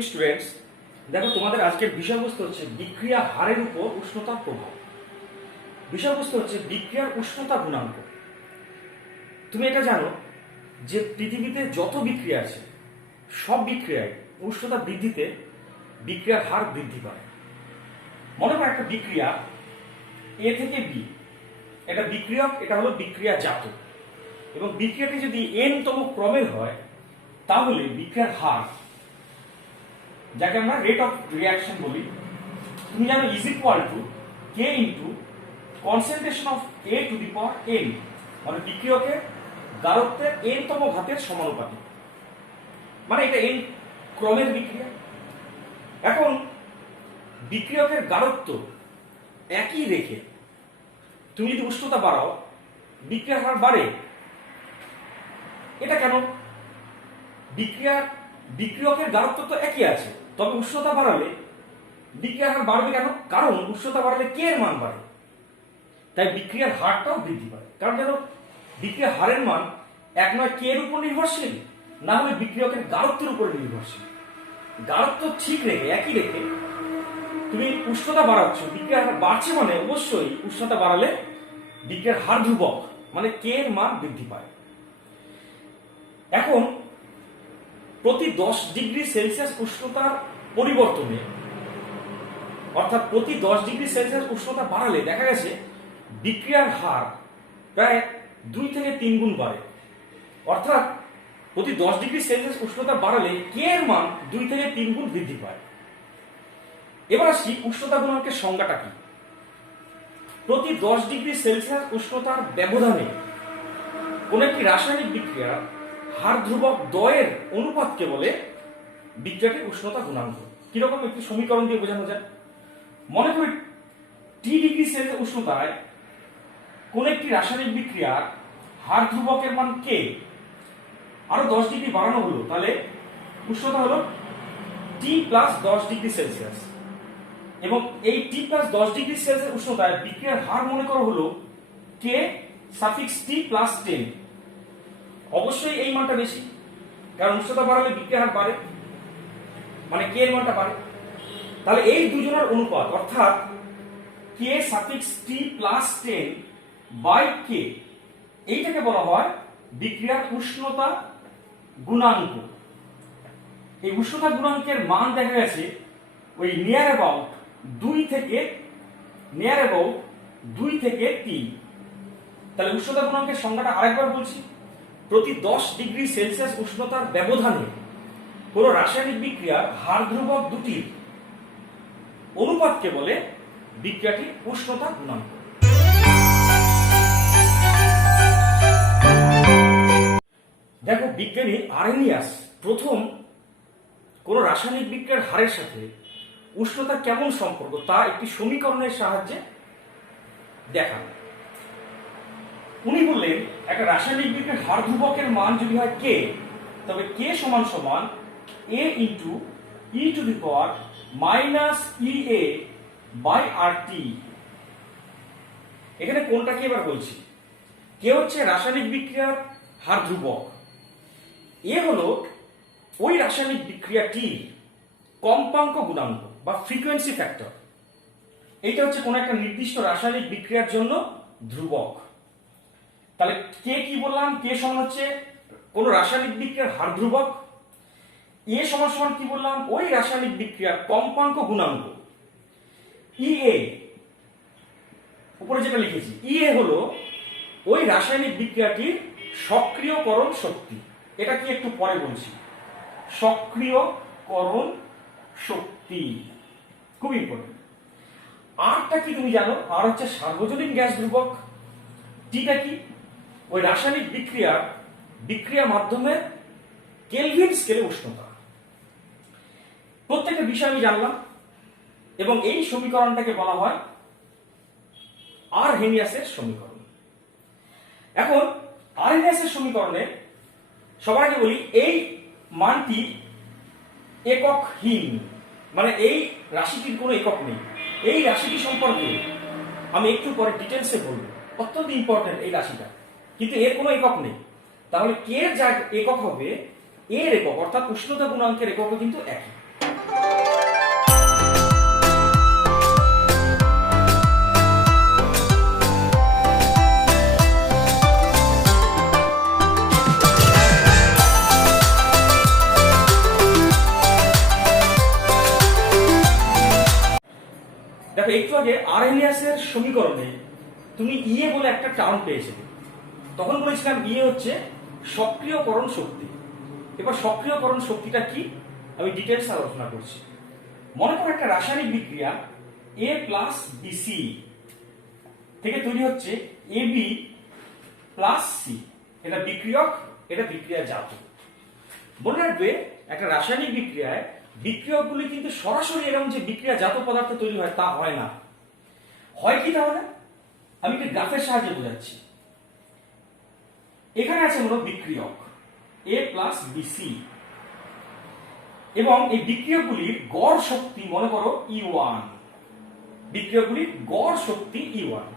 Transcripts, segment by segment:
Evening students. দেখো, তোমাদের আজকের বিষয়বস্তু হচ্ছে বিক্রিয়া হারের উপর উষ্ণতার প্রভাব। বিষয়বস্তু হচ্ছে বিক্রিয়ার উষ্ণতা গুণাঙ্ক। তুমি এটা জানো যে পৃথিবীতে যত বিক্রিয়া আছে সব বিক্রিয়ায় উষ্ণতা বৃদ্ধিতে বিক্রিয়ার হার বৃদ্ধি পায়। মনে করো একটা বিক্রিয়া এ থেকে বি, এটা বিক্রিয়ক, এটা হলো বিক্রিয়া জাত, এবং বিক্রিয়াটি যদি n তম ক্রমের হয় তাহলে বিক্রিয়ার হার, যাকে আমরা রেট অফ রিঅ্যাকশন বলি, তুমি জানো is equal two K into concentration of A two the power n, মানে বিক্রিয়কের গাঢ়ত্বের n তম ঘাতের সমানুপাতিক। মানে এটা n ক্রমের বিক্রিয়া। এখন বিক্রিয়কের গাঢ়ত্ব একই রেখে তুমি যদি উষ্ণতা বাড়াও বিক্রিয়ার হার বাড়ে। এটা কেন? বিক্রিয়কের গাঢ়ত্ব তো একই আছে, তবে উষ্ণতা বাড়ালে বিক্রিয়ার হার বাড়বে কেন? কারণ উষ্ণতা বাড়ালে কে এর মান বাড়ে, তাই বিক্রিয়ার হারটাও বৃদ্ধি পায়। কারণ যেন বিক্রিয়ার হারের মান এক নয় কে এর উপর নির্ভরশীল, না হলে বিক্রিয়কের গাঢ়ত্বের উপর নির্ভরশীল। গাঢ়ত্ব ঠিক রেখে, একই রেখে তুমি উষ্ণতা বাড়াচ্ছ, বিক্রিয়ার হার বাড়ছে, মানে অবশ্যই উষ্ণতা বাড়ালে বিক্রিয়ার হার ধ্রুবক, মানে কে এর মান বৃদ্ধি পায়। এখন প্রতি 10 ডিগ্রি সেলসিয়াস উষ্ণতার পরিবর্তনে, অর্থাৎ প্রতি 10 ডিগ্রি সেলসিয়াস উষ্ণতা বাড়ালে দেখা গেছে বিক্রিয়ার হার প্রায় 2 থেকে 3 গুণ বাড়ে। অর্থাৎ প্রতি 10 ডিগ্রি সেলসিয়াস উষ্ণতা বাড়ালে কে এর মান 2 থেকে 3 গুণ বৃদ্ধি পায়। এবার আসি উষ্ণতা গুণাঙ্কের সংজ্ঞাটা কি। প্রতি 10 ডিগ্রি সেলসিয়াস উষ্ণতার ব্যবধানে কোন একটি রাসায়নিক বিক্রিয়া হার ধ্রুবক দ্বয়ের অনুপাতকে বলে বিক্রিয়াটির উষ্ণতা গুণাঙ্ক। কিরকম একটি সমীকরণ দিয়ে বোঝানো যায়। মনে করি টি ডিগ্রি সেলসিয়াস উষ্ণতায় কোন একটি রাসায়নিক বিক্রিয়ার হার ধ্রুবকের মান কে, আরো 10 ডিগ্রি বাড়ানো হলো, তাহলে উষ্ণতা হলো টি প্লাস 10 ডিগ্রি সেলসিয়াস, এবং এই টি প্লাস 10 ডিগ্রি সেলসিয়াস উষ্ণতায় বিক্রিয়ার হার মনে করা হলো কে সাফিক্স টি প্লাস 10। অবশ্যই এই মানটা বেশি, কারণ উষ্ণতা বাড়ালে বিক্রিয়ার হার বাড়ে, মানে কে এর মানটা বাড়ে। তাহলে এই দুজনের অনুপাত, অর্থাৎ কে সাফিক্স টি প্লাস 10 বাই কে, এইটাকে বলা হয় বিক্রিয়ার উষ্ণতা গুণাঙ্ক। এই উষ্ণতা গুণাঙ্কের মান দেখা গেছে ওই নিয়ার অ্যাবাউট 2 থেকে 3। তাহলে উষ্ণতা গুণাঙ্কের সংজ্ঞাটা আরেকবার বলছি। প্রতি 10 ডিগ্রি সেলসিয়াস উষ্ণতার ব্যবধানে কোন রাসায়নিক বিক্রিয়ার হার ধ্রুবক দুটির অনুপাতকে বলে বিক্রিয়াটির উষ্ণতা গুণাঙ্ক। দেখো, বিজ্ঞানী আর্হেনিয়াস প্রথম কোন রাসায়নিক বিক্রিয়ার হারের সাথে উষ্ণতা কেমন সম্পর্ক তা একটি সমীকরণের সাহায্যে দেখান। উনি বললেন একটা রাসায়নিক বিক্রিয়ার হার ধ্রুবকের মান যদি হয় কে, তবে কে সমান সমান a into E to the power minus E A by R T. এখানে কোনটা কি এবার বলছি। কে হচ্ছে রাসায়নিক বিক্রিয়ার হার ধ্রুবক, এ হলো ওই রাসায়নিক বিক্রিয়াটির কম্পাঙ্ক গুণাঙ্ক বা ফ্রিকোয়েন্সি ফ্যাক্টর। এইটা হচ্ছে কোন একটা নির্দিষ্ট রাসায়নিক বিক্রিয়ার জন্য ধ্রুবক। তাহলে কে কি বললাম, কে সমান হচ্ছে কোন রাসায়নিক বিক্রিয়ার হার ধ্রুবক, এ সমান সমান কি বললাম, ওই রাসায়নিক বিক্রিয়ার কম্পাঙ্ক গুণাঙ্ক। ই এ, উপরে যেটা লিখেছি, ই এ হলো ওই রাসায়নিক বিক্রিয়াটির সক্রিয়করণ শক্তি। এটা কি একটু পরে বলছি। সক্রিয়করণ শক্তি খুব ইম্পর্টেন্ট। আরটা কি তুমি জানো, আর হচ্ছে সার্বজনীন গ্যাস ধ্রুবক। টিটা কি, ওই রাসায়নিক বিক্রিয়া মাধ্যমে কেলভিন স্কেলে উষ্ণতা। প্রত্যেকটা বিষয় আমি জানলাম, এবং এই সমীকরণটাকে বলা হয় আর্হেনিয়াসের সমীকরণ। এখন আর্হেনিয়াসের সমীকরণে সবার আগে বলি এই মানটি এককহীন, মানে এই রাশিটির কোনো একক নেই। এই রাশিটি সম্পর্কে আমি একটু পরে ডিটেলসে বলবো, অত্যন্ত ইম্পর্টেন্ট এই রাশিটা, কিন্তু এর কোনো একক নেই। তাহলে কে যা একক হবে, এর একক অর্থাৎ উষ্ণতা গুণাঙ্কের এককও কিন্তু একই। দেখো একটু আগে আরহেলিয়াসের সমীকরণে তুমি ইএ বলে একটা টার্ম পেয়েছিলে। তখন বলেছিলাম ইএ হচ্ছে সক্রিয়করণ শক্তি। এবার সক্রিয়করণ শক্তিটা কি আমি ডিটেলস আলোচনা করছি। মনে করো একটা রাসায়নিক বিক্রিয়া এ প্লাস বিসি থেকে তৈরি হচ্ছে এ বি প্লাস সি। এটা বিক্রিয়ক, এটা বিক্রিয়া জাত। মনে রাখবে একটা রাসায়নিক বিক্রিয়ায় বিক্রিয়কগুলি কিন্তু সরাসরি এরকম যে বিক্রিয়া জাত পদার্থ তৈরি হয় তা হয় না। হয় কি তাহলে? আমি একটি গ্রাফের সাহায্যে বোঝাচ্ছি। এখানে আছে হলো বিক্রিয়ক এ প্লাস বিসি এবং এই বিক্রিয়কগুলির গড় শক্তি মনে করো E1। বিক্রিয়কগুলির গড় শক্তি E1।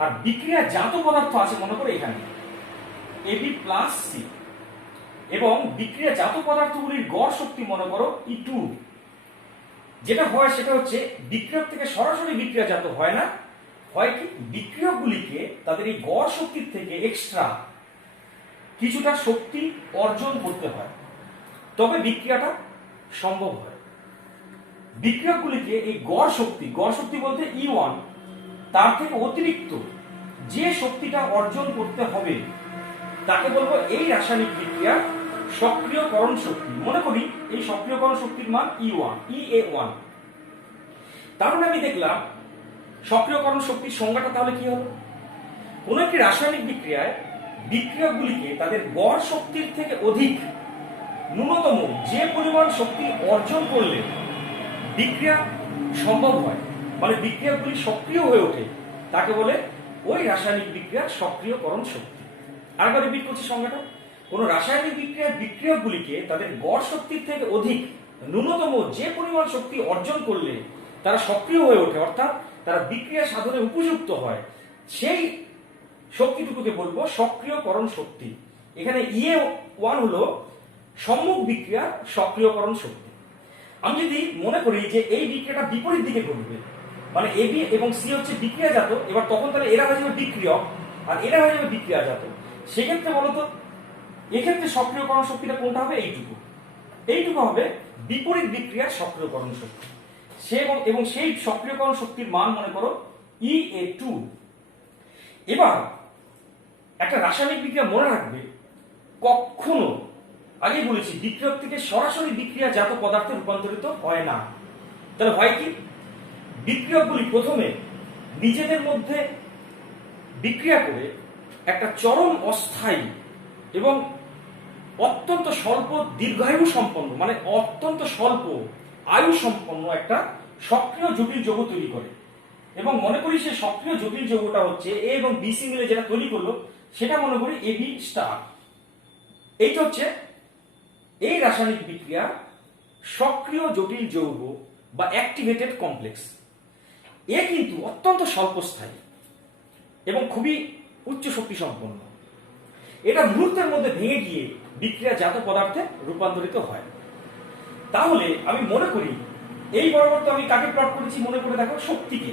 আর বিক্রিয়া জাত পদার্থ আছে মনে করো এখানে AB প্লাস সি এবং বিক্রিয়া জাত পদার্থগুলির গড় শক্তি মনে করো E2। যেটা হয় সেটা হচ্ছে বিক্রিয়ক থেকে সরাসরি বিক্রিয়া জাত হয় না, হয় কি বিক্রিয়কগুলিকে তাদের এই গড় শক্তির থেকে এক্সট্রা কিছুটা শক্তি অর্জন করতে হয়, তবে বিক্রিয়াটা সম্ভব হয়। বিক্রিয়কগুলিকে এই গড় শক্তি বলতে E1 তার থেকে অতিরিক্ত যে শক্তিটা অর্জন করতে হবে তাকে বলবো এই রাসায়নিক বিক্রিয়ার সক্রিয়করণ শক্তি। মনে করি এই সক্রিয়করণ শক্তির মান EA1। তাহলে আমি দেখলাম সক্রিয়করণ শক্তির সংজ্ঞাটা তাহলে কি হলো? কোন একটি রাসায়নিক বিক্রিয়ায় বিক্রিয়কগুলিকে তাদের গড় শক্তির থেকে অধিক ন্যূনতম যে পরিমাণ শক্তি অর্জন করলে বিক্রিয়া সম্ভব হয়, মানে বিক্রিয়াগুলি সক্রিয় হয়ে ওঠে, তাকে বলে ওই রাসায়নিক বিক্রিয়ার সক্রিয়করণ শক্তি। আরেকবার রিপিট করছি সংজ্ঞাটা। কোন রাসায়নিক বিক্রিয়ার বিক্রিয়কগুলিকে তাদের গড় শক্তির থেকে অধিক ন্যূনতম যে পরিমাণ শক্তি অর্জন করলে তারা সক্রিয় হয়ে ওঠে, অর্থাৎ তারা বিক্রিয়া সাধনে উপযুক্ত হয়, সেই শক্তিটুকুকে বলবো সক্রিয়করণ শক্তি। এখানে EA1 হলো সম্মুখ বিক্রিয়ার সক্রিয়করণ শক্তি। আমি যদি মনে করি যে এই বিক্রিয়াটা বিপরীত দিকে ঘটবে, মানে AB এবং C হচ্ছে বিক্রিয়াজাত, এবার তখন তাহলে এরা হয়ে যাবে বিক্রিয়ক আর এরা হয়ে যাবে বিক্রিয়াজাত। সেক্ষেত্রে বলতো এক্ষেত্রে সক্রিয়করণ শক্তিটা কোনটা হবে? এইটুকু হবে বিপরীত বিক্রিয়ার সক্রিয়করণ শক্তি। এবং সেই সক্রিয়করণ শক্তির মান মনে করো EA2। এবার একটা রাসায়নিক বিক্রিয়া মনে রাখবে কখনো, আগে বলেছি, বিক্রিয়ক থেকে সরাসরি বিক্রিয়াজাত পদার্থে রূপান্তরিত হয় না। তাহলে হয় কি? বিক্রিয়কগুলি প্রথমে নিজেদের মধ্যে বিক্রিয়া করে একটা চরম অস্থায়ী এবং অত্যন্ত স্বল্প দীর্ঘায়ু সম্পন্ন, মানে অত্যন্ত স্বল্প আয়ু সম্পন্ন একটা সক্রিয় জটিল যৌগ তৈরি করে। এবং মনে করি সেই সক্রিয় জটিল যৌগটা হচ্ছে এ এবং বিসি মিলে যেটা তৈরি করলো সেটা মনে করি AB স্টার। এইটা হচ্ছে এই রাসায়নিক বিক্রিয়া সক্রিয় জটিল যৌগ বা অ্যাক্টিভেটেড কমপ্লেক্স। এ কিন্তু অত্যন্ত স্বল্পস্থায়ী এবং খুবই উচ্চ শক্তি সম্পন্ন। এটা মুহূর্তের মধ্যে ভেঙে গিয়ে বিক্রিয়াজাত পদার্থে রূপান্তরিত হয়। তাহলে আমি মনে করি এই বরাবর তো আমি কাকে প্লট করেছি মনে করে দেখো, শক্তিকে,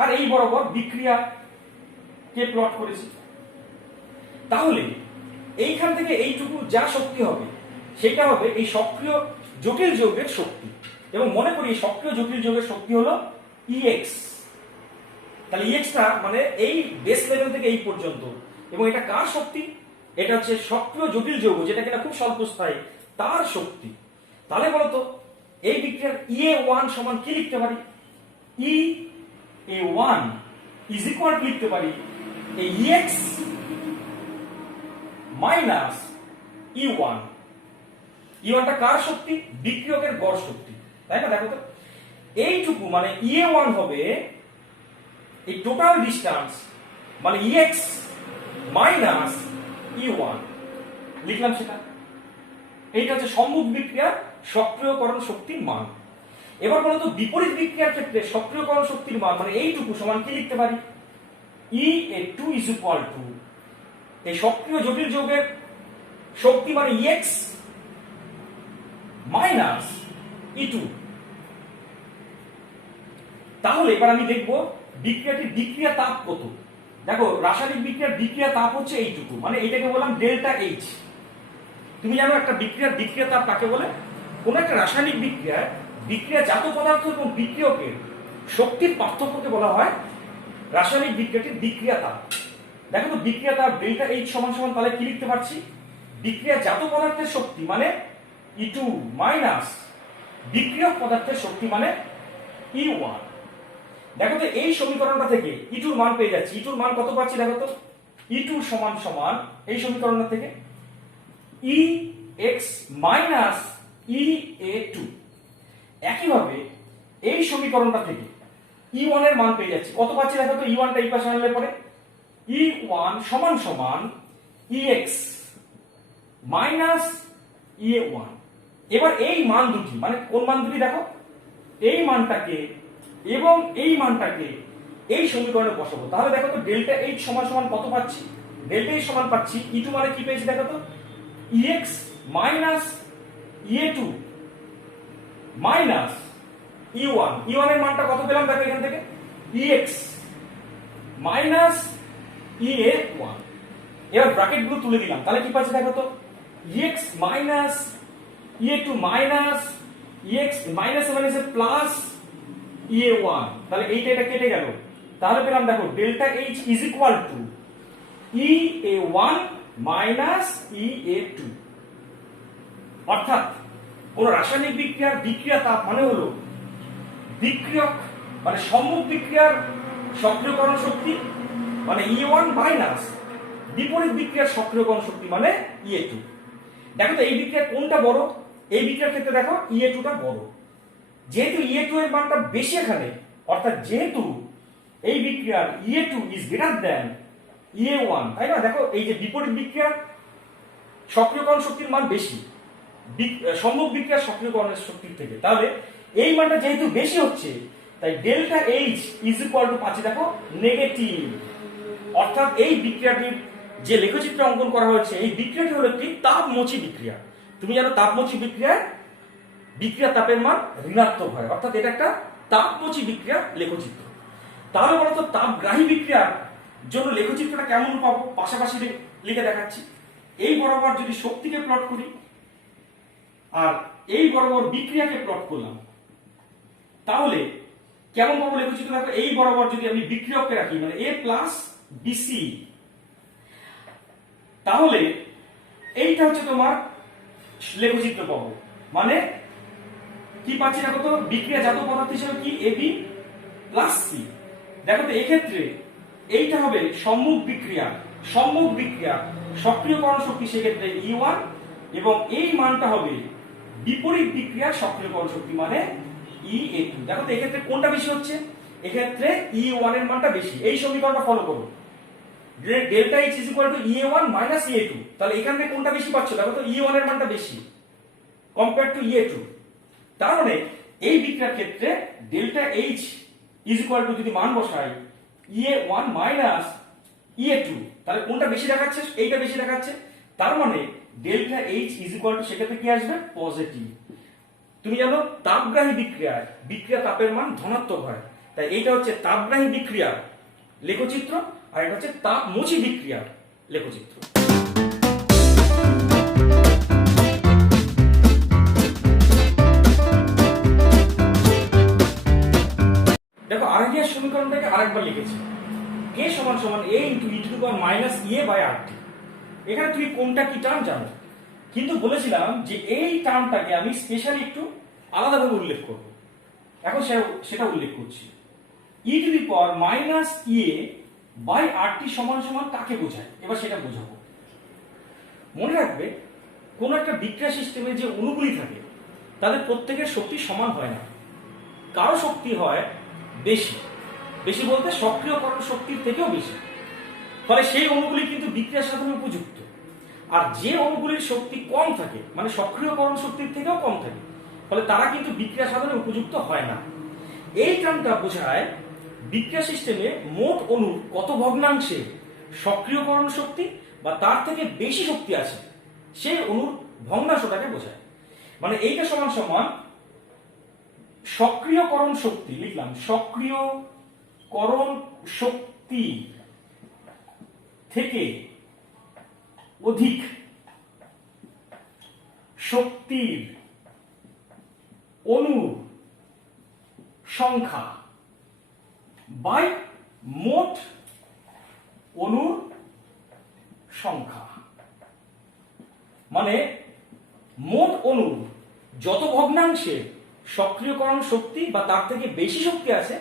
আর এই বরাবর বিক্রিয়াকে প্লট করেছি। তাহলে এইখান থেকে এইটুকু যা শক্তি হবে সেটা হবে এই সক্রিয় জটিল যৌগের শক্তি। এবং মনে করি সক্রিয় জটিল যৌগের শক্তি হলো EX। তাহলে EXটা মানে এই বেস লেভেল থেকে এই পর্যন্ত। এবং এটা কার শক্তি? এটা হচ্ছে সক্রিয় জটিল যৌগ, যেটা কিনা খুব স্বল্পস্থায়ী, তার শক্তি। তাহলে বলতো এই বিক্রিয়ার EA1 সমান কি লিখতে পারি? EA1 ইজ ইকুয়াল টু লিখতে পারি এই EX মাইনাস E1। E1টা কার শক্তি? বিক্রিয়কের গড় শক্তি, তাই না? দেখো তো এইটুকু মানে EA1 হবে এই টোটাল ডিসটেন্স মানে EX মাইনাস E1 লিখলাম সেটা। এইটা হচ্ছে সম্মুখ বিক্রিয়ার সক্রিয়করণ শক্তির মান। এবার বলতো বিপরীত বিক্রিয়ার ক্ষেত্রে সক্রিয়করণ শক্তির মান মানে এইটুকু সমান কি লিখতে পারি? EA2 ইজ ইকুয়াল টু এই সক্রিয় জটিল যৌগের শক্তি মানে EX মাইনাস E2। তাহলে এবার আমি দেখব বিক্রিয়াটির বিক্রিয়া তাপ কত। দেখো রাসায়নিক বিক্রিয়ার বিক্রিয়া তাপ হচ্ছে এইটুকু, মানে এইটাকে বললাম ডেল্টা H। তুমি জানো একটা বিক্রিয়ার বিক্রিয়া তাপ কাকে বলে? কোন একটা রাসায়নিক বিক্রিয়ায় বিক্রিয়াজাত পদার্থ এবং বিক্রিয়কের শক্তির পার্থক্যকে বলা হয় রাসায়নিক বিক্রিয়াটির বিক্রিয়া তাপ। দেখো তো বিক্রিয়া তাপ ডেল্টা এইচ সমান সমান তাহলে কি লিখতে পারছি? বিক্রিয়াজাত পদার্থের শক্তি মানে E2 মাইনাস বিক্রিয়ক পদার্থের শক্তি মানে E1। দেখো তো এই সমীকরণটা থেকে E2 এর মান পেয়ে যাচ্ছি। E2 এর মান কত পাচ্ছি দেখো তো? E2 সমান সমান এই সমীকরণটা থেকে EX মাইনাস EA2। একইভাবে এই সমীকরণটা থেকে E1 এর মান পেয়ে যাচ্ছি। কত পাচ্ছি দেখো তো? E1 টা এই পাশে আনলে পরে E1 সমান সমান EX মাইনাস EA1। এবার এই মান দুটি মানে কোন মান দুটি দেখো? এই মানটাকে এবং এই মানটাকে এই সমীকরণে বসাবো। তাহলে দেখো তো ডেল্টা এইচ সমান সমান কত পাচ্ছি? ডেল্টা এইচ সমান পাচ্ছি E2 মানে কি পেয়েছি দেখো তো? EX minus EA2 minus E1। E1 এর মানটা কত পেলাম দেখো এখান থেকে? EX minus EA1। এবার ব্র্যাকেট গুলো তুলে দিলাম। তাহলে কি পাচ্ছি দেখো তো? EX minus EA2 minus EX minus মানে প্লাস EA1। তাহলে এইটা এটা কেটে গেল। তাহলে পেলাম দেখো delta H is equal two EA1 minus EA2। অর্থাৎ কোন রাসায়নিক বিক্রিয়ার বিক্রিয়া তাপ মানে হলো বিক্রিয়ক মানে সম্মুখ বিক্রিয়ার সক্রিয়করণ শক্তি মানে E1 মাইনাস বিপরীত বিক্রিয়ার সক্রিয়করণ শক্তি মানে EA2। দেখো তো এই বিক্রিয়া কোনটা বড়? এই বিক্রিয়ার ক্ষেত্রে দেখো EA2 টা বড়। যেহেতু EA2 এর মানটা বেশি এখানে, অর্থাৎ যেহেতু এই বিক্রিয়ার EA2 is greater than EA1, তাই না? দেখো এই যে বিপরীত বিক্রিয়ার সক্রিয়করণ শক্তির মান বেশি সম্মুখ বিক্রিয়ার সক্রিয়করণের শক্তির থেকে। তাহলে এই মানটা যেহেতু বেশি হচ্ছে তাই delta H is equal two পাচ্ছি দেখো নেগেটিভ। অর্থাৎ এই বিক্রিয়াটির যে লেখচিত্র অঙ্কন করা হয়েছে এই বিক্রিয়াটি হলো একটি তাপমোচী বিক্রিয়া। তুমি জানো তাপমোচী বিক্রিয়ায় বিক্রিয়া তাপের মান ঋণাত্মক হয়, অর্থাৎ এটা একটা তাপমোচী বিক্রিয়ার লেখচিত্র। তাহলে বলতো তাপগ্রাহী বিক্রিয়ার জন্য লেখচিত্রটা কেমন পাবো? পাশাপাশি লিখে দেখাচ্ছি। এই বরাবর যদি শক্তিকে প্লট করি আর এই বরাবর বিক্রিয়াকে প্লট করলাম তাহলে কেমন পাবো লেখচিত্র? দেখো এই বরাবর যদি আমি বিক্রিয়ককে রাখি মানে A প্লাস বিসি, তাহলে এইটা হচ্ছে তোমার লেখচিত্র পাবো। মানে কি পাচ্ছি দেখো তো? বিক্রিয়াজাত পদার্থ হিসেবে কি AB প্লাস সি। দেখো তো এক্ষেত্রে এইটা হবে সম্মুখ বিক্রিয়া সক্রিয়করণ শক্তি সেক্ষেত্রে E1 এবং এই মানটা হবে বিপরীত বিক্রিয়ার সক্রিয়করণ শক্তি মানে EA2। দেখো তো এক্ষেত্রে কোনটা বেশি হচ্ছে? এক্ষেত্রে E1 এর মানটা বেশি। এই সমীকরণটা ফলো করো, delta H is equal two EA1 minus EA2। তাহলে এখান থেকে কোনটা বেশি পাচ্ছ? দেখো তো E1 এর মানটা বেশি কম্পেয়ার টু EA2। তার মানে এই বিক্রিয়ার ক্ষেত্রে delta H is equal two যদি মান বসাই EA1 মাইনাস EA2, তাহলে কোনটা বেশি দেখাচ্ছে? এইটা বেশি দেখাচ্ছে। তার মানে delta H is equal two সেক্ষেত্রে কি আসবে? পজিটিভ। তুমি জানো তাপগ্রাহী বিক্রিয়ায় বিক্রিয়া তাপের মান ধনাত্মক হয়, তাই এইটা হচ্ছে তাপগ্রাহী বিক্রিয়ার লেখচিত্র আর এটা হচ্ছে তাপমোচী বিক্রিয়ার লেখচিত্র। দেখো আরডিআর সমীকরণটাকে আরেকবার লিখেছি। K সমান সমান A into e to the power minus EA by RT। এখানে তুমি কোনটা কি টার্ম জানো, কিন্তু বলেছিলাম যে এই টার্মটাকে আমি স্পেশালি একটু আলাদাভাবে উল্লেখ করব। এখন সেটা উল্লেখ করছি। e to the power minus EA by RT সমান সমান কাকে বোঝায়? এবার সেটা বোঝাবো। মনে রাখবে কোন একটা বিক্রিয়া সিস্টেমে যে অণুগুলি থাকে তাদের প্রত্যেকের শক্তি সমান হয় না। কারো শক্তি হয় বেশি, বেশি বলতে সক্রিয়করণ শক্তির থেকেও বেশি। ফলে সেই অণুগুলি কিন্তু বিক্রিয়া সাধনে উপযুক্ত। আর যে অণুগুলির শক্তি কম থাকে মানে সক্রিয়করণ শক্তির থেকেও কম থাকে, ফলে তারা কিন্তু বিক্রিয়া সাধনে উপযুক্ত হয় না। এই টার্মটা বোঝায় বিক্রিয়া সিস্টেমে মোট অণুর কত ভগ্নাংশে সক্রিয়করণ শক্তি বা তার থেকে বেশি শক্তি আছে সেই অণুর ভগ্নাংশটাকে বোঝায়। মানে এইটা সমান সমান সক্রিয়করণ শক্তি, লিখলাম সক্রিয়করণ শক্তি থেকে অধিক শক্তির অণুর সংখ্যা বাই মোট অণুর সংখ্যা, মানে মোট অণুর যত ভগ্নাংশে সক্রিয়করণ শক্তি বা তার থেকে বেশি শক্তি আছে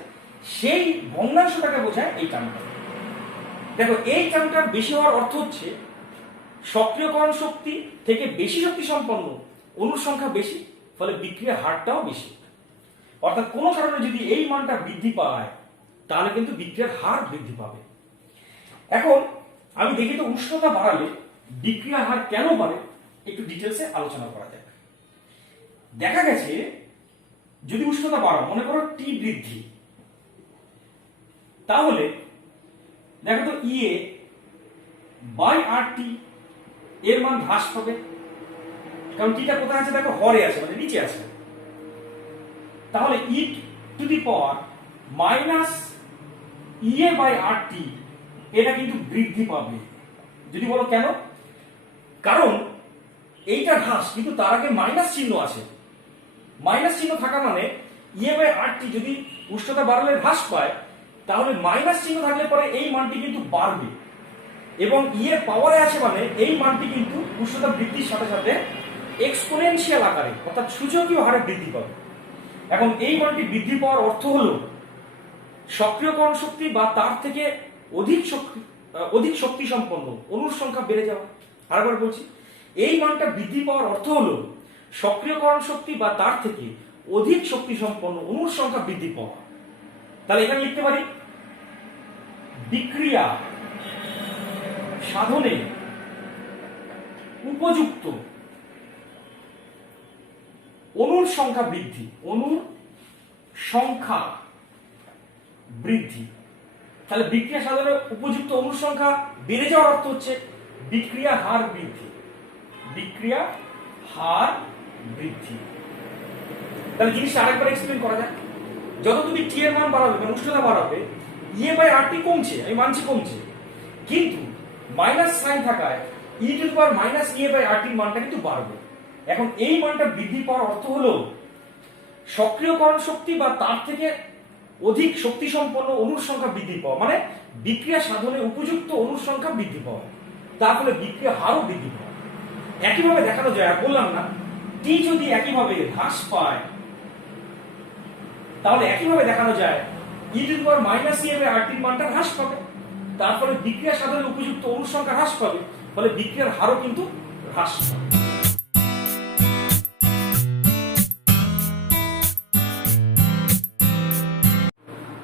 সেই ভগ্নাংশটাকে বোঝায় এই টার্মটা। দেখো এই টার্মটার বেশি হওয়ার অর্থ হচ্ছে সক্রিয়করণ শক্তি থেকে বেশি শক্তি সম্পন্ন অণুর সংখ্যা বেশি, ফলে বিক্রিয়ার হারটাও বেশি। অর্থাৎ কোনো কারণে যদি এই মানটা বৃদ্ধি পায় তাহলে কিন্তু বিক্রিয়ার হার বৃদ্ধি পাবে। এখন আমি দেখি তো উষ্ণতা বাড়ালে বিক্রিয়ার হার কেন বাড়ে একটু ডিটেলসে আলোচনা করা যাক। দেখা গেছে যদি উষ্ণতা বাড়াও, মনে করো টি বৃদ্ধি, তাহলে দেখো তো ইএ বাই আর টি এর মান হ্রাস পাবে, কারণ টিটা কোথায় আছে দেখো হরে আছে, মানে নিচে আছে। তাহলে E to the power minus E A by R T এটা কিন্তু বৃদ্ধি পাবে। যদি বলো কেন, কারণ এইটা হ্রাস কিন্তু তার আগে মাইনাস চিহ্ন আছে। মাইনাস চিহ্ন থাকা মানে ইএ বাই আর টি যদি উষ্ণতা বাড়লে হ্রাস পায়, তাহলে মাইনাস চিহ্ন থাকলে পরে এই মানটি কিন্তু বাড়বে, এবং ইএ পাওয়ারে আছে মানে এই মানটি কিন্তু উষ্ণতা বৃদ্ধির সাথে সাথে এক্সপোনেনশিয়াল আকারে অর্থাৎ সূচকীয় হারে বৃদ্ধি পাবে। এখন এই মানটি বৃদ্ধি পাওয়ার অর্থ হলো সক্রিয়করণ শক্তি বা তার থেকে অধিক শক্তি সম্পন্ন অণুর সংখ্যা বেড়ে যাওয়া। আরেকবার বলছি, এই মানটা বৃদ্ধি পাওয়ার অর্থ হলো সক্রিয়করণ শক্তি বা তার থেকে অধিক শক্তি সম্পন্ন অণুর সংখ্যা বৃদ্ধি পাওয়া। তাহলে এখানে লিখতে পারি বিক্রিয়া সাধনে উপযুক্ত অণুর সংখ্যা বৃদ্ধি, অণুর সংখ্যা বৃদ্ধি। তাহলে বিক্রিয়া সাধনে উপযুক্ত অণুর সংখ্যা বেড়ে যাওয়ার অর্থ হচ্ছে বিক্রিয়া হার বৃদ্ধি, বিক্রিয়া হার বৃদ্ধি। তাহলে জিনিসটা আরেকবার এক্সপ্লেন করা যায়। যত তুমি টি এর মান বাড়াবে মানে উষ্ণতা বাড়াবে, ইএ বাই আর টি কমছে, আমি মানছি কমছে, কিন্তু মাইনাস সাইন থাকায় E to the power minus E A by R টির মানটা কিন্তু বাড়বে। এখন এই মানটা বৃদ্ধি পাওয়ার অর্থ হলো সক্রিয়করণ শক্তি বা তার থেকে অধিক শক্তি সম্পন্ন অণুর সংখ্যা বৃদ্ধি পাওয়া, মানে বিক্রিয়া সাধনে উপযুক্ত অণুর সংখ্যা বৃদ্ধি পাওয়া, তার ফলে বিক্রিয়া হারও বৃদ্ধি পাওয়া। একইভাবে দেখানো যায়, বললাম না টি যদি একইভাবে হ্রাস পায় তাহলে একইভাবে দেখানো যায় E to the power minus E A by R টির মানটা হ্রাস পাবে, তার ফলে বিক্রিয়া সাধনে উপযুক্ত অণুর সংখ্যা হ্রাস পাবে, ফলে বিক্রিয়ার হারও কিন্তু হ্রাস পাবে।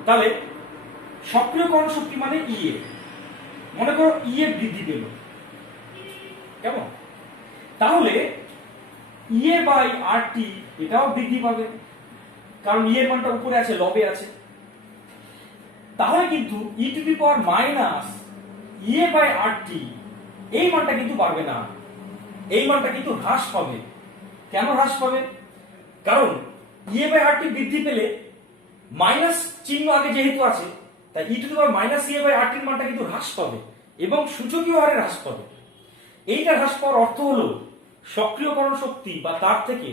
তাহলে সক্রিয়করণ শক্তি মানে ইএ, মনে করো ইএ বৃদ্ধি পেল, কেমন? তাহলে ইএ বাই আর টি এটাও বৃদ্ধি পাবে, কারণ ই এর মানটা উপরে আছে, লবে আছে। তাহলে কিন্তু E to the power minus E A by R T এই মানটা কিন্তু বাড়বে না, এই মানটা কিন্তু হ্রাস পাবে। কেন হ্রাস পাবে? কারণ ইএ বাই আর টি বৃদ্ধি পেলে মাইনাস চিহ্ন আগে যেহেতু আছে, তাই E to the power minus E A by R টির মানটা কিন্তু হ্রাস পাবে এবং সূচকীয় হারে হ্রাস পাবে। এইটা হ্রাস পাওয়ার অর্থ হলো সক্রিয়করণ শক্তি বা তার থেকে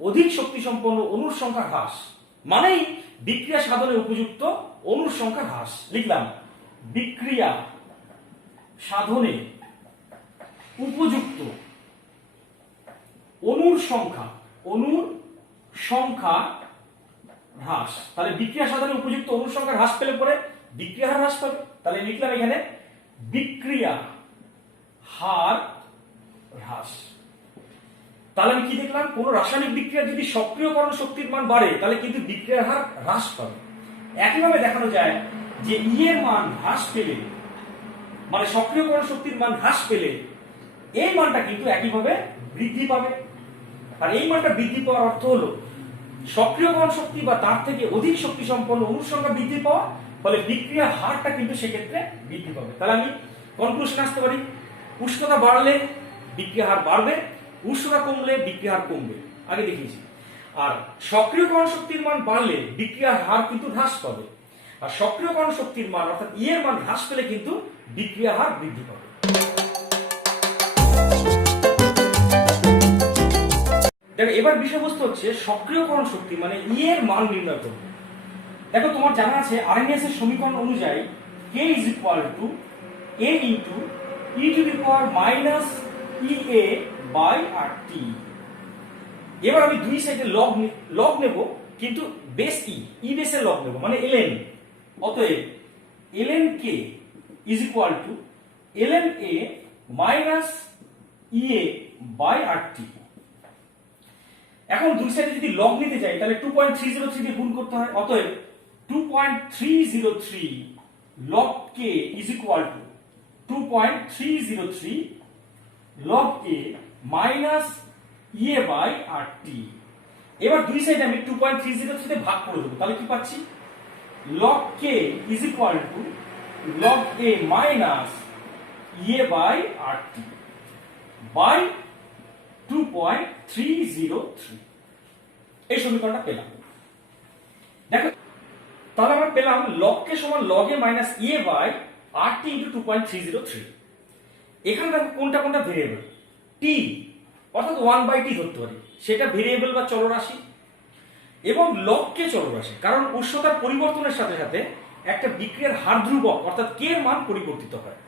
অধিক শক্তি সম্পন্ন অণুর সংখ্যা হ্রাস, মানেই বিক্রিয়া সাধনে উপযুক্ত অণুর সংখ্যা হ্রাস। লিখলাম বিক্রিয়া সাধনে উপযুক্ত অণুর সংখ্যা হ্রাস। তাহলে বিক্রিয়া সাধনে উপযুক্ত অণুর সংখ্যা হ্রাস পেলে পরে বিক্রিয়া হার হ্রাস পাবে। তাহলে লিখলাম এখানে বিক্রিয়া হার হ্রাস। তাহলে আমি কি দেখলাম, কোন রাসায়নিক বিক্রিয়া যদি সক্রিয়করণ শক্তির মান বাড়ে তাহলে কিন্তু বিক্রিয়ার হার হ্রাস পাবে। একইভাবে দেখানো যায় যে ই এর মান হ্রাস পেলে, মানে সক্রিয়করণ শক্তির মান হ্রাস পেলে এই মানটা কিন্তু একইভাবে বৃদ্ধি পাবে। আর এই মানটা বৃদ্ধি পাওয়ার অর্থ হলো সক্রিয়করণ শক্তি বা তার থেকে অধিক শক্তি সম্পন্ন অণুর সংখ্যা বৃদ্ধি পাওয়া, ফলে বিক্রিয়ার হারটা কিন্তু সেক্ষেত্রে বৃদ্ধি পাবে। তাহলে আমি কনক্লুশন আসতে পারি, উষ্ণতা বাড়লে বিক্রিয়া হার বাড়বে, উষ্ণতা কমলে বিক্রিয়া হার কমবে, আগে দেখিয়েছি। আর সক্রিয়করণ শক্তির মান বাড়লে বিক্রিয়ার হার কিন্তু হ্রাস পাবে, আর সক্রিয়করণ শক্তির মান অর্থাৎ ই এর মান হ্রাস পেলে কিন্তু বিক্রিয়া হার বৃদ্ধি পাবে। দেখো এবার বিষয়বস্তু হচ্ছে সক্রিয়করণ শক্তি মানে ই এর মান নির্ণয় করবে। দেখো তোমার জানা আছে আরএনএস এর সমীকরণ অনুযায়ী k is equal to a into E to the power minus ea by RT। এবার আমি দুই সাইডে লগ নেব, কিন্তু বেস ই বেসের লগ নেব, মানে ln। অতএব ln k is equal to ln a minus ea by RT। এখন দুই সাইডে যদি লগ নিতে যাই তাহলে 2.303 দিয়ে গুণ করতে হয়। অতএব 2.303 log k is equal to 2.303 log a minus a by RT। এবার দুই সাইডে আমি 2.303 তে ভাগ করে দেবো, তাহলে কি পাচ্ছি? log k is equal to log a minus a by RT by 2.303। এই সমীকরণটা পেলাম। দেখো তাহলে আমরা পেলাম log k সমান log a minus a by RT into 2.303। এখানে দেখো কোনটা কোনটা ভেরিয়েবল। t অর্থাৎ 1/t ধরতে পারি, সেটা ভেরিয়েবল বা চলরাশি, এবং log k চলরাশি, কারণ উষ্ণতার পরিবর্তনের সাথে সাথে একটা বিক্রিয়ার হার ধ্রুবক অর্থাৎ k এর মান পরিবর্তিত হয়।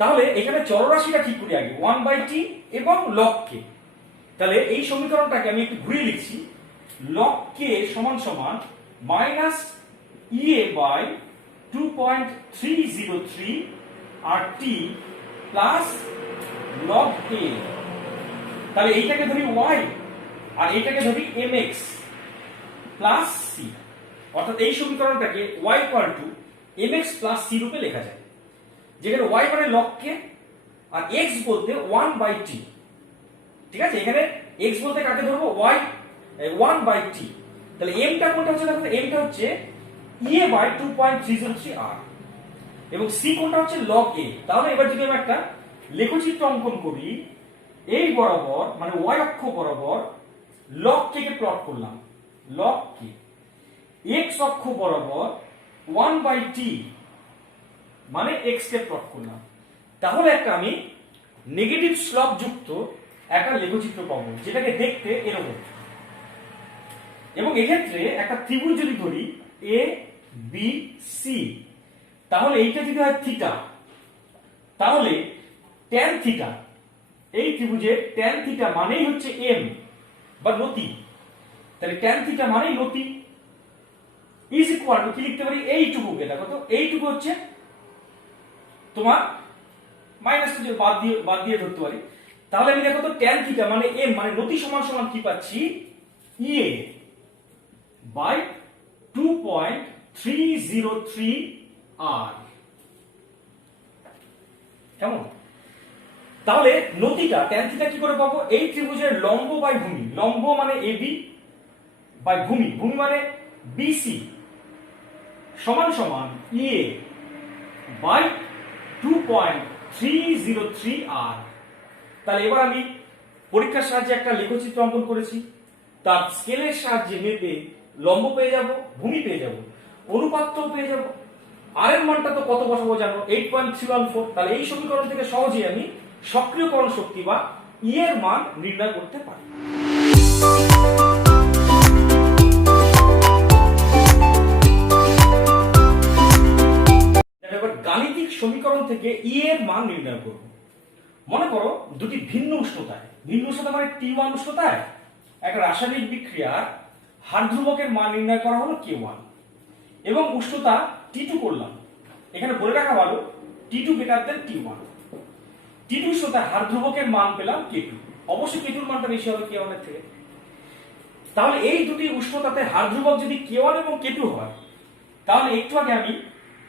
তাহলে এখানে চলরাশিটা ঠিক করি আগে, 1/t এবং log k। তাহলে এই সমীকরণটাকে আমি একটু ঘুরিয়ে লিখছি, log k সমান সমান minus ea by 2.303 RT plus log a। তাহলে এইটাকে ধরি y আর এইটাকে ধরি mx প্লাস c, অর্থাৎ এই সমীকরণটাকে y equal to mx plus c রূপে লেখা যায়, যেখানে y মানে log k আর x বলতে 1/t। ঠিক আছে, এখানে x বলতে কাকে ধরবো? y 1/t। তাহলে m টা কোনটা হচ্ছে? দেখো m টা হচ্ছে ea বাই 2.303 r, এবং c কোনটা হচ্ছে? log a। তাহলে এবার যদি আমি একটা লেখচিত্র অঙ্কন করি, এই বরাবর মানে y অক্ষ বরাবর log k কে প্লট করলাম, log k, x অক্ষ বরাবর 1/t মানে x কে প্লট করলাম, তাহলে একটা আমি নেগেটিভ স্লপ যুক্ত একটা লেখচিত্র পাবো, যেটাকে দেখতে এরকম। এবং এক্ষেত্রে একটা ত্রিভুজ যদি ধরি a b c, তাহলে এইটা যদি হয় থিটা, তাহলে tan থিটা, এই ত্রিভুজের tan থিটা মানেই হচ্ছে m বা নতি। তাহলে tan থিটা মানেই নতি ইজ ইকুয়াল টু কি লিখতে পারি? এইটুকুকে, দেখো তো এইটুকু হচ্ছে তোমার মাইনাস বাদ দিয়ে ধরতে পারি। তাহলে আমি দেখো তো tan থিটা মানে m মানে নতি সমান সমান কি পাচ্ছি? ea by 2.303 r। কেমন? তাহলে নতিটা tan থিটা কি করে পাবো? এই ত্রিভুজের লম্ব বাই ভূমি, লম্ব মানে ab বাই ভূমি, ভূমি মানে bc সমান সমান ea বাই 2.303 r। তাহলে এবার আমি পরীক্ষার সাহায্যে একটা লেখচিত্র অঙ্কন করেছি, তার স্কেলের সাহায্যে মেপে লম্ব পেয়ে যাব, ভূমি পেয়ে যাব, অনুপাতটাও পেয়ে যাব। আর এর মানটা তো কত বসাবো জানো? 8.314। তাহলে এই সমীকরণ থেকে সহজেই আমি সক্রিয়করণ শক্তি বা ই এর মান নির্ণয় করতে পারি। এবার গাণিতিক সমীকরণ থেকে ই এর মান নির্ণয় করব। মনে করো দুটি ভিন্ন উষ্ণতায়, ভিন্ন উষ্ণতা মানে T1 উষ্ণতায় একটা রাসায়নিক বিক্রিয়ার হার ধ্রুবকের মান নির্ণয় করা হলো K1, এবং উষ্ণতা T2 করলাম। এখানে বলে রাখা ভালো T2 greater than T1। T2 উষ্ণতায় হার ধ্রুবকের মান পেলাম K2, অবশ্যই K2 এর মানটা বেশি হবে K1 এর থেকে। তাহলে এই দুটি উষ্ণতাতে হার ধ্রুবক যদি K1 এবং K2 হয়, তাহলে একটু আগে আমি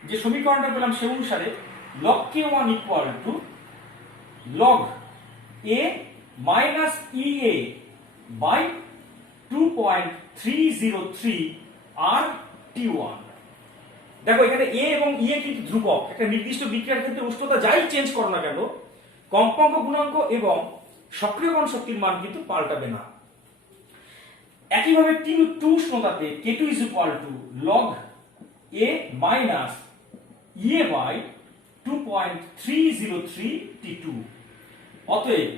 যে সমীকরণটা পেলাম সে অনুসারে log K1 equal to log a minus ea by 2.303 r T1। দেখো এখানে a এবং e কিন্তু ধ্রুবক, একটা নির্দিষ্ট বিক্রিয়ার ক্ষেত্রে উষ্ণতা যাই চেঞ্জ করো না কেন, কম্পাঙ্ক গুণাঙ্ক এবং সক্রিয়করণ শক্তির মান কিন্তু পাল্টাবে না। একইভাবে T2 উষ্ণতাতে K2 is equal to log a minus ea by 2.303 T2। অতএব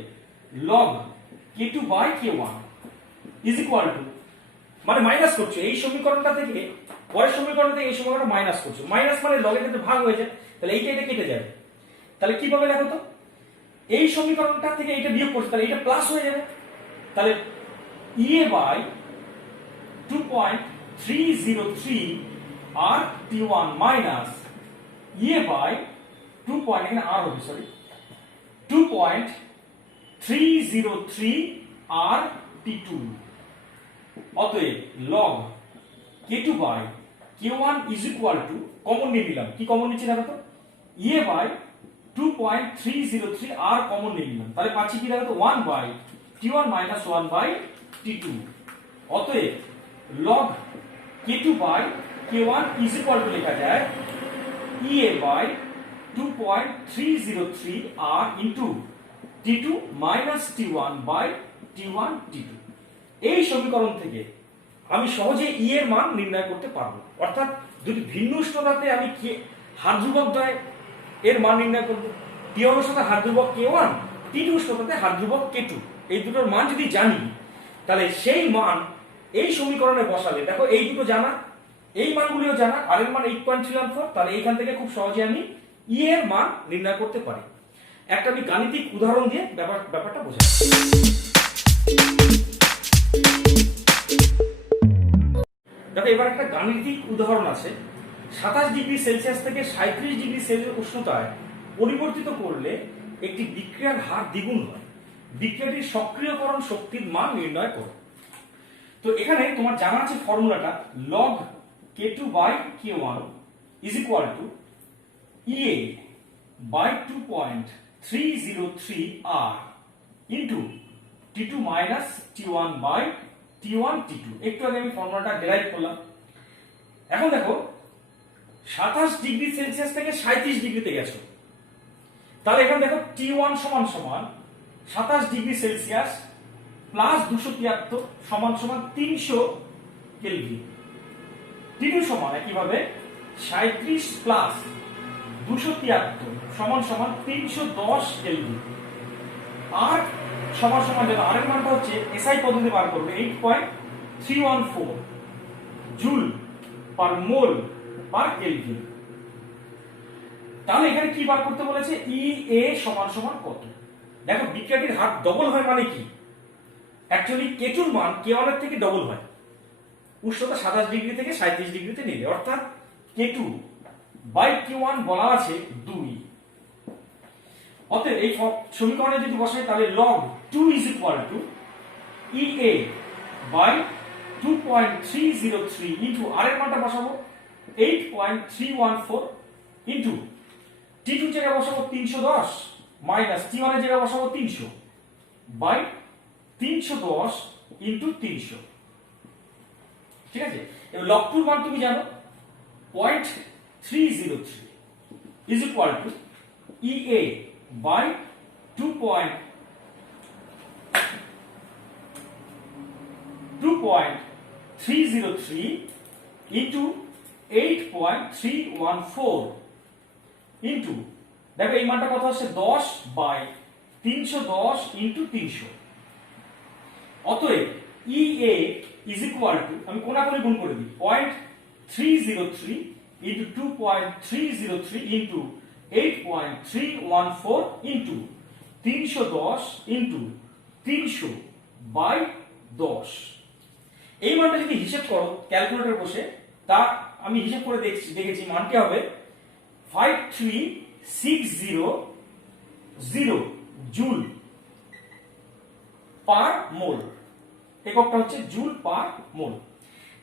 log K2 by K1 is equal to, মানে মাইনাস করছে এই সমীকরণটা থেকে পরের সমীকরণ থেকে এই সমীকরণ মাইনাস করছো, মাইনাস মানে লগের ক্ষেত্রে ভাগ হয়ে যায়, তাহলে এইটা এটা কেটে যাবে। তাহলে কি পাবে দেখো তো, এই সমীকরণটা থেকে এটা বিয়োগ করছে, তাহলে এটা প্লাস হয়ে যাবে। তাহলে E A by 2.303 R T1 minus E A by 2. এখানে আর হবে, সরি, 2.303 আর T2। অতএব log K2 by K1 is equal to, common নিয়ে নিলাম, কি কমন নিচ্ছি দেখো তো, ইএ বাই 2.303 আর কমন নিয়ে নিলাম, তাহলে পাচ্ছি কি দেখো তো, 1 by T1 minus 1 by T2। অতএব log K2 by K1 is equal to লেখা যায় E A by 2.303 R into T2 minus T1 by T1 T2। এই সমীকরণ থেকে আমি সহজে ই এর মান নির্ণয় করতে পারবো। অর্থাৎ দুটি ভিন্ন উষ্ণতাতে আমি হার ধ্রুবকদ্বয় এর মান নির্ণয় করব। টি উষ্ণতা হার ধ্রুবক K1, T2 উষ্ণতাতে হার ধ্রুবক K2, এই দুটোর মান যদি জানি, তাহলে সেই মান এই সমীকরণে বসালে, দেখো এই দুটো জানা, এই মানগুলিও জানা, আর এর মান 8.314, তাহলে এইখান থেকে খুব সহজে আমি ই এর মান নির্ণয় করতে পারি। একটা আমি গাণিতিক উদাহরণ দিয়ে ব্যাপারটা বোঝাই। দেখো এবার একটা গাণিতিক উদাহরণ আছে। 27 ডিগ্রি সেলসিয়াস থেকে 37 ডিগ্রি সেলসিয়াস উষ্ণতায় পরিবর্তিত করলে একটি বিক্রিয়ার হার দ্বিগুণ হয়। বিক্রিয়াটির সক্রিয়করণ শক্তির মান নির্ণয় করো। তো এখানে তোমার জানা আছে ফর্মুলাটা, log K2 by K1 is equal to EA by 2.303 R into T2 minus T1 by T1 T2। একটু আগে আমি ফর্মুলাটা ডেরাইভ করলাম। এখন দেখো 27 ডিগ্রি সেলসিয়াস থেকে 37 ডিগ্রিতে গেছো, তাহলে এখানে দেখো T1 সমান সমান 27 ডিগ্রি সেলসিয়াস প্লাস 273 সমান সমান 300 কেলভিন। T2 সমান একইভাবে 37 প্লাস 273 সমান সমান 310 কেলভিন। আর সমান সমান যেন আর এর মানটা হচ্ছে এসআই পদ্ধতি বার করবে 8.314 জুল পার মোল পার কেলভিন। তাহলে এখানে কি বার করতে বলেছে, ই এ সমান সমান কত। দেখো বিক্রিয়াটির হার ডবল হয় মানে কি, অ্যাকচুয়ালি K2 এর মান K1 এর থেকে ডবল হয় উষ্ণতা 27 ডিগ্রি থেকে 37 ডিগ্রিতে নিলে, অর্থাৎ K2 বাই K1 বলা আছে 2। অতএব এই সমীকরণে যদি বসাই, তাহলে log 2 is equal to EA by 2.303 into আর এর মানটা বসাবো 8.314 into T2 জায়গায় বসাবো 310 মাইনাস T1 এর জায়গায় বসাবো 300 বাই 310 into 300। ঠিক আছে, এবার log 2 এর মান তুমি জানো 0.303 is equal to EA by 2.303 into 8.314 into, দেখো এই মানটা কত হচ্ছে 10 বাই 310 into 300। অতএব EA is equal to, আমি কোণাকুণি গুণ করে দিই, 0.303 into 2.303 into 8.314 into 310 into 300 by 10। এই মানটা যদি হিসাব করো ক্যালকুলেটর বসে, তা আমি হিসাব করে দেখেছি মানটি হবে 53600 জুল পার মোল। এককটা হচ্ছে জুল পার মোল।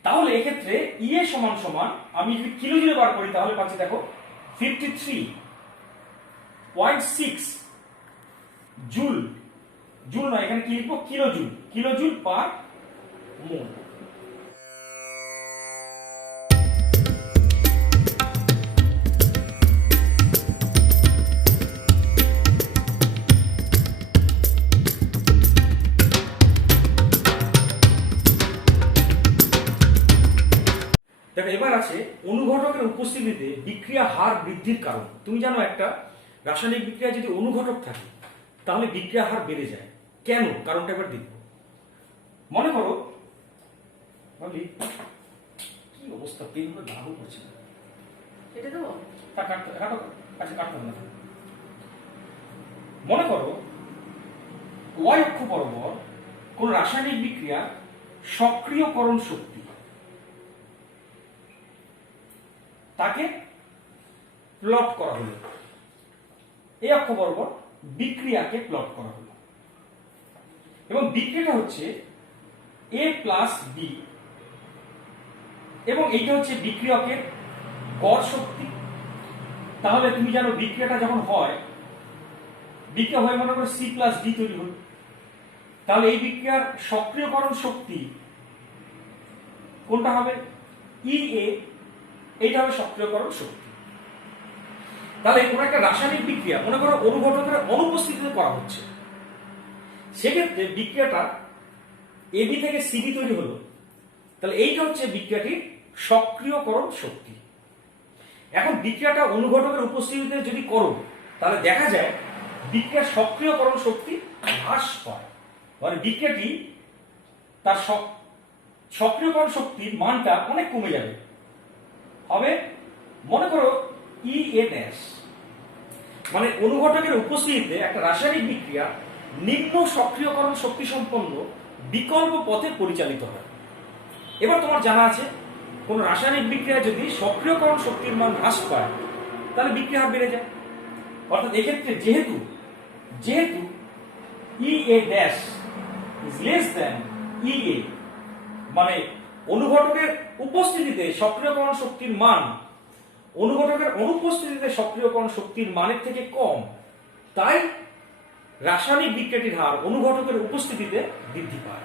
তাহলে এক্ষেত্রে ইএ সমান সমান, আমি যদি কিলো জুলে বার করি তাহলে পাচ্ছি দেখো 53.6 জুল, জুল না, এখানে কি লিখবো, kilo joule, kilo joule per mole. দেখো এবার আছে অনুঘটকের উপস্থিতিতে বিক্রিয়া হার বৃদ্ধির কারণ। তুমি জানো একটা রাসায়নিক বিক্রিয়া যদি অনুঘটক থাকে তাহলে বিক্রিয়া হার বেড়ে যায়। কেন, কারণটা এবার দেখব। মনে করো, কি অবস্থা। অবস্থা পেন করে দাগও করছে না। এটা তো আচ্ছা কাটতে হবে না। মনে করো ওয়াই অক্ষ বরাবর কোন রাসায়নিক বিক্রিয়া সক্রিয়করণ শক্তি তাকে প্লট করা হলো। এই অক্ষ বরাবর বিক্রিয়াকে প্লট করা হলো এবং বিক্রিয়াটা হচ্ছে এ প্লাস বি এবং এইটা হচ্ছে বিক্রিয়কের গড় শক্তি। তাহলে তুমি জানো বিক্রিয়াটা যখন হয়, বিক্রিয়া হয়ে মনে করো সি প্লাস ডি তৈরি হল, তাহলে এই বিক্রিয়ার সক্রিয়করণ শক্তি কোনটা হবে? ই এ, এইটা হবে সক্রিয়করণ শক্তি। তাহলে কোন একটা রাসায়নিক বিক্রিয়া মনে করো অনুঘটকের অনুপস্থিতিতে করা হচ্ছে, সেক্ষেত্রে বিক্রিয়াটা এবি থেকে সিবি তৈরি হলো, তাহলে এইটা হচ্ছে বিক্রিয়াটির সক্রিয়করণ শক্তি। এখন বিক্রিয়াটা অনুঘটকের উপস্থিতিতে যদি করো তাহলে দেখা যায় বিক্রিয়ার সক্রিয়করণ শক্তি হ্রাস পায়, মানে বিক্রিয়াটি তার সক্রিয়করণ শক্তির মানটা অনেক কমে যাবে, হবে মনে করো ই এ ড্যাশ। মানে অনুঘটকের উপস্থিতিতে একটা রাসায়নিক বিক্রিয়া নিম্ন সক্রিয়করণ শক্তি সম্পন্ন বিকল্প পথে পরিচালিত হয়। এবার তোমার জানা আছে কোন রাসায়নিক বিক্রিয়া যদি সক্রিয়করণ শক্তির মান হ্রাস পায় তাহলে বিক্রিয়া হার বেড়ে যায়। অর্থাৎ এক্ষেত্রে যেহেতু ই a dash is less than ই এ, মানে অনুঘটকের উপস্থিতিতে সক্রিয়করণ শক্তির মান অনুঘটকের অনুপস্থিতিতে সক্রিয়করণ শক্তির মানের থেকে কম, তাই রাসায়নিক বিক্রিয়াটির হার অনুঘটকের উপস্থিতিতে বৃদ্ধি পায়।